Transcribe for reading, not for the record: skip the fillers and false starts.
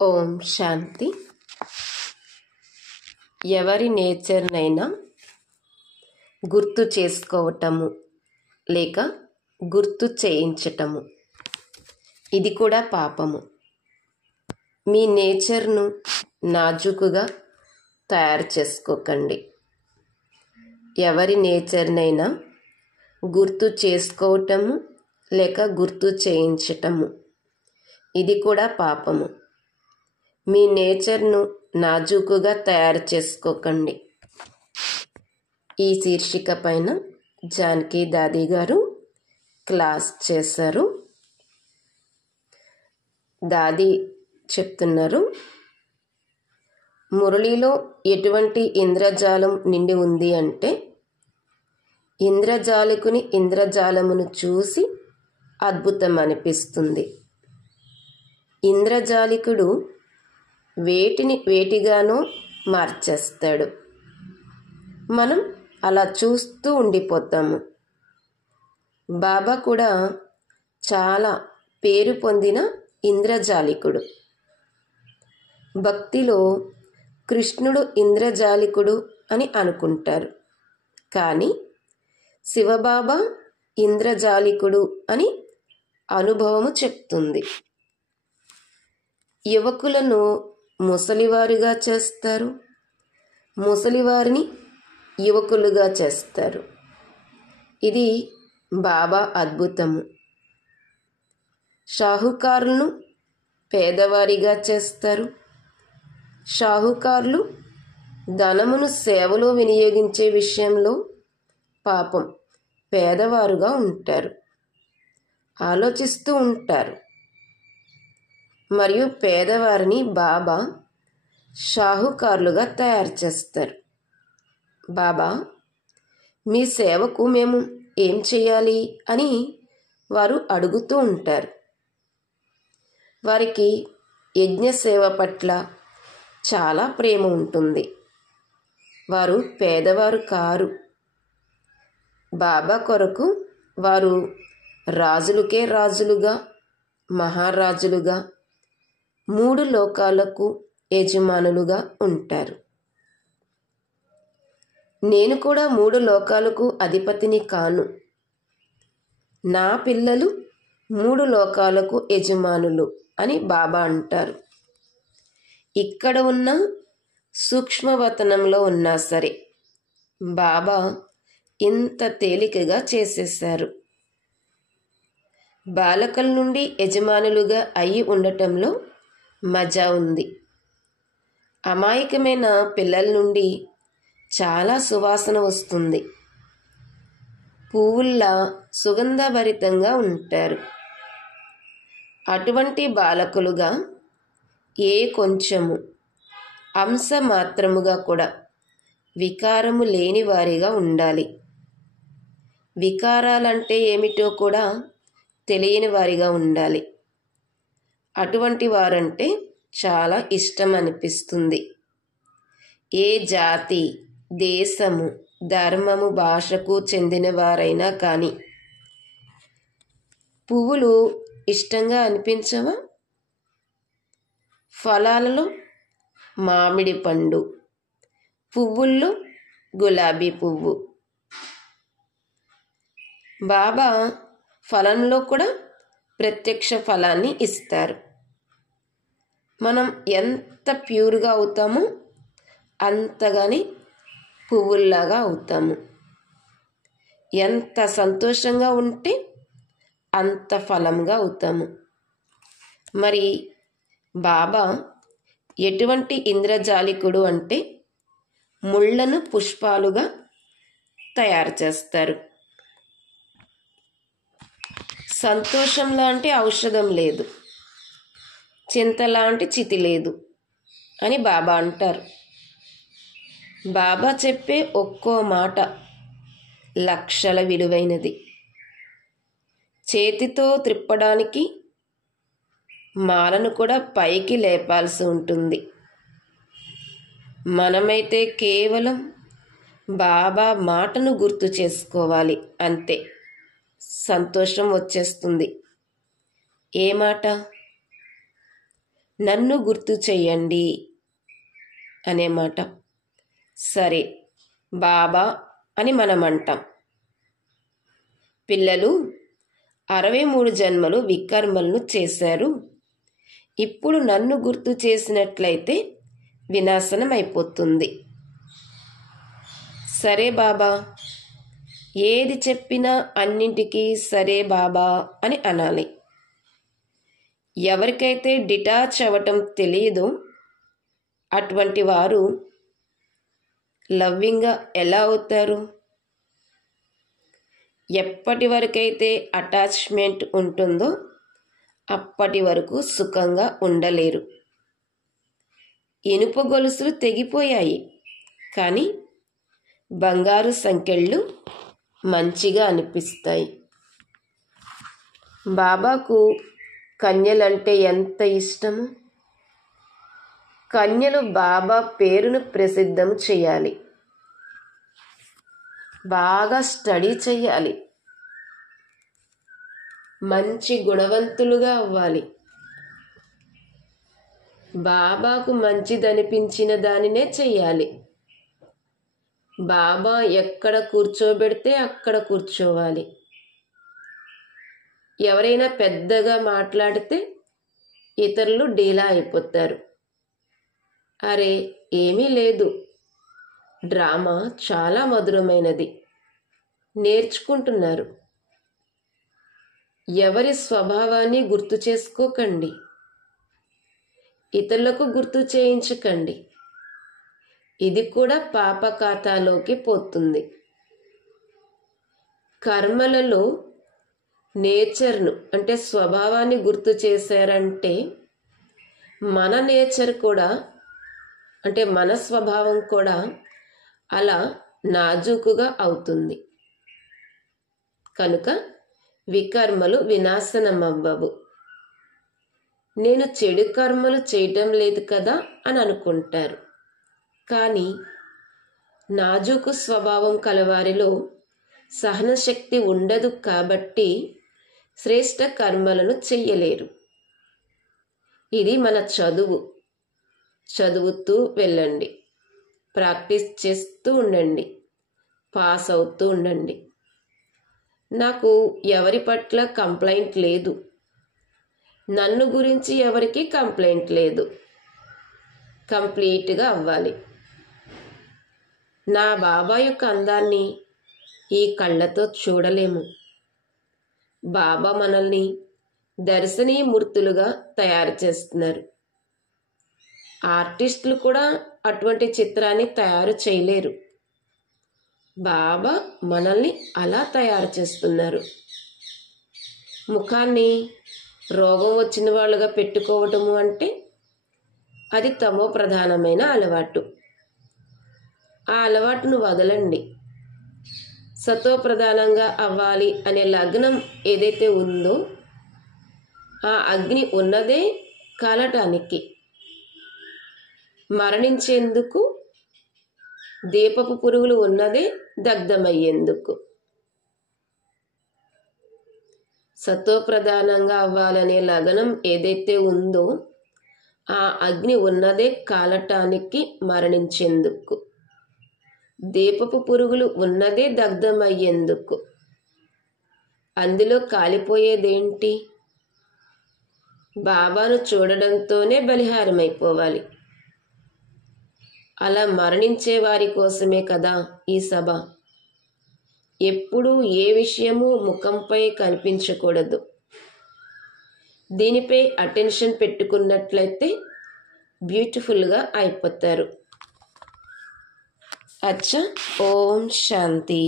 ఓం శాంతి. ఎవరి నేచర్నైనా గుర్తు చేసుకోవటము లేక గుర్తు చేయించటము ఇది కూడా పాపము. మీ నేచర్ను నాజుకుగా తయారు చేసుకోకండి. ఎవరి నేచర్నైనా గుర్తు చేసుకోవటము లేక గుర్తు చేయించటము ఇది కూడా పాపము. మీ నేచర్ను నాజూకుగా తయారు చేసుకోకండి. ఈ శీర్షిక పైన జానకి దాది గారు క్లాస్ చేశారు. దాది చెప్తున్నారు, మురళిలో ఎటువంటి ఇంద్రజాలం నిండి ఉంది అంటే, ఇంద్రజాలికుని ఇంద్రజాలమును చూసి అద్భుతం అనిపిస్తుంది. ఇంద్రజాలికుడు వేటిని వేటిగానో మార్చేస్తాడు. మనం అలా చూస్తూ ఉండిపోతాము. బాబా కూడా చాలా పేరు పొందిన ఇంద్రజాలికుడు. భక్తిలో కృష్ణుడు ఇంద్రజాలికుడు అని అనుకుంటారు, కానీ శివబాబా ఇంద్రజాలికుడు అని అనుభవము చెప్తుంది. యువకులను ముసలివారుగా చేస్తారు, ముసలివారిని యువకులుగా చేస్తారు. ఇది బాబా అద్భుతము. షాహుకారులను పేదవారిగా చేస్తారు. షాహుకారులు ధనమును సేవలో వినియోగించే విషయంలో పాపం పేదవారుగా ఉంటారు, ఆలోచిస్తూ ఉంటారు. మరియు పేదవారిని బాబా షాహుకారులుగా తయారు చేస్తారు. బాబా, మీ సేవకు మేము ఏం చేయాలి అని వారు అడుగుతూ ఉంటారు. వారికి యజ్ఞ సేవ పట్ల చాలా ప్రేమ ఉంటుంది. వారు పేదవారు కారు. బాబా కొరకు వారు రాజులకే రాజులుగా, మహారాజులుగా, 3 లోకాలకు యజమానులుగా ఉంటారు. నేను కూడా 3 లోకాలకు అధిపతిని కాను. నా పిల్లలు 3 లోకాలకు యజమానులు అని బాబా అంటారు. ఇక్కడ ఉన్న సూక్ష్మవతనంలో ఉన్నా సరే బాబా ఇంత తేలికగా చేసేశారు. బాలకల నుండి యజమానులుగా అయి ఉండటంలో మజా ఉంది. అమాయకమైన పిల్లల నుండి చాలా సువాసన వస్తుంది. పువ్వుల్లా సుగంధభరితంగా ఉంటారు. అటువంటి బాలకులుగా ఏ కొంచెము అంశ మాత్రముగా కూడా వికారము లేని వారిగా ఉండాలి. వికారాలంటే ఏమిటో కూడా తెలియని వారిగా ఉండాలి. అటువంటి వారంటే చాలా ఇష్టం అనిపిస్తుంది. ఏ జాతి, దేశము, ధర్మము, భాషకు చెందిన వారైనా కానీ పువ్వులు ఇష్టంగా అనిపించవా? ఫలాలలో మామిడి పండు, పువ్వుల్లో గులాబీ పువ్వు. బాబా ఫలంలో కూడా ప్రత్యక్ష ఫలాన్ని ఇస్తారు. మనం ఎంత ప్యూర్గా అవుతామో అంతగాని పువ్వుల్లాగా అవుతాము. ఎంత సంతోషంగా ఉంటే అంత ఫలంగా అవుతాము. మరి బాబా ఎటువంటి ఇంద్రజాలికుడు అంటే ముళ్ళను పుష్పాలుగా తయారు చేస్తారు. సంతోషం లాంటి ఔషధం లేదు, చింత లాంటి చితి లేదు అని బాబా అంటారు. బాబా చెప్పే ఒక్కో మాట లక్షల విలువైనది. చేతితో త్రిప్పడానికి మాలను కూడా పైకి లేపాల్సి ఉంటుంది. మనమైతే కేవలం బాబా మాటను గుర్తు చేసుకోవాలి, అంతే. సంతోషం వచ్చేస్తుంది. ఏ మాట? నన్ను గుర్తు చెయ్యండి అనే మాట. సరే బాబా అని మనం అంటాం. పిల్లలు 63 జన్మలు వికర్మలను చేశారు. ఇప్పుడు నన్ను గుర్తు చేసినట్లయితే వినాశనం అయిపోతుంది. సరే బాబా, ఏది చెప్పినా అన్నింటికీ సరే బాబా అని అనాలి. ఎవరికైతే డిటాచ్ అవ్వటం తెలియదో అటువంటి వారు లవ్వింగ్గా ఎలా అవుతారు? ఎప్పటి వరకైతే అటాచ్మెంట్ ఉంటుందో అప్పటి వరకు సుఖంగా ఉండలేరు. ఇనుప గొలుసులు తెగిపోయాయి, కానీ బంగారు సంకెళ్ళు మంచిగా అనిపిస్తాయి. బాబాకు కన్యలంటే ఎంత ఇష్టము. కన్యలు బాబా పేరును ప్రసిద్ధం చేయాలి, బాగా స్టడీ చేయాలి, మంచి గుణవంతులుగా అవ్వాలి. బాబాకు మంచిదనిపించిన దానినే చెయ్యాలి. బాబా ఎక్కడ కూర్చోబెడితే అక్కడ కూర్చోవాలి. ఎవరైనా పెద్దగా మాట్లాడితే ఇతరులు డీలా అయిపోతారు. అరే ఏమీ లేదు, డ్రామా చాలా మధురమైనది, నేర్చుకుంటున్నారు. ఎవరి స్వభావాన్ని గుర్తు చేసుకోకండి, ఇతరులకు గుర్తు చేయించకండి. ఇది కూడా పాప ఖాతాలోకి పోతుంది. కర్మలలో నేచర్ను అంటే స్వభావాన్ని గుర్తు చేశారంటే మన నేచర్ కూడా అంటే మన స్వభావం కూడా అలా నాజూకుగా అవుతుంది. కనుక వికర్మలు వినాశనమవ్వవు. నేను చెడు కర్మలు చేయటం లేదు కదా అని అనుకుంటారు. కానీ నాజూకు స్వభావం కలవారిలో సహనశక్తి ఉండదు కాబట్టి శ్రేష్ట కర్మలను చెయ్యలేరు. ఇది మన చదువుతూ వెళ్ళండి, ప్రాక్టీస్ చేస్తూ ఉండండి, పాస్ అవుతూ ఉండండి. నాకు ఎవరి పట్ల కంప్లైంట్ లేదు, నన్ను గురించి ఎవరికి కంప్లైంట్ లేదు. కంప్లీట్గా అవ్వాలి. నా బాబా యొక్క అందాన్ని ఈ కళ్ళతో చూడలేము. బాబా మనల్ని దర్శనీయమూర్తులుగా తయారు చేస్తున్నారు. ఆర్టిస్టులు కూడా అటువంటి చిత్రాన్ని తయారు చేయలేరు. బాబా మనల్ని అలా తయారు చేస్తున్నారు. ముఖాన్ని రోగం వచ్చిన వాళ్ళుగా పెట్టుకోవటము అంటే అది తమో ప్రధానమైన అలవాటు. ఆ అలవాటును వదలండి. సతో ప్రధానంగా అవ్వాలి అనే లగ్నం ఏదైతే ఉందో ఆ అగ్ని ఉన్నదే కాలటానికి, మరణించేందుకు. దీపపు పురుగులు ఉన్నదే దగ్ధమయ్యేందుకు. సతో ప్రధానంగా అవ్వాలనే లగ్నం ఏదైతే ఉందో ఆ అగ్ని ఉన్నదే కాలటానికి, మరణించేందుకు. దీపపు పురుగులు ఉన్నదే దగ్ధమయ్యేందుకు. అందులో కాలిపోయేదేంటి? బాబాను చూడడంతోనే బలిహారమైపోవాలి. అలా మరణించే వారి కోసమే కదా ఈ సభ. ఎప్పుడూ ఏ విషయము ముఖంపై కనిపించకూడదు. దీనిపై అటెన్షన్ పెట్టుకున్నట్లయితే బ్యూటిఫుల్గా అయిపోతారు. అచ్చా, ఓం శాంతి.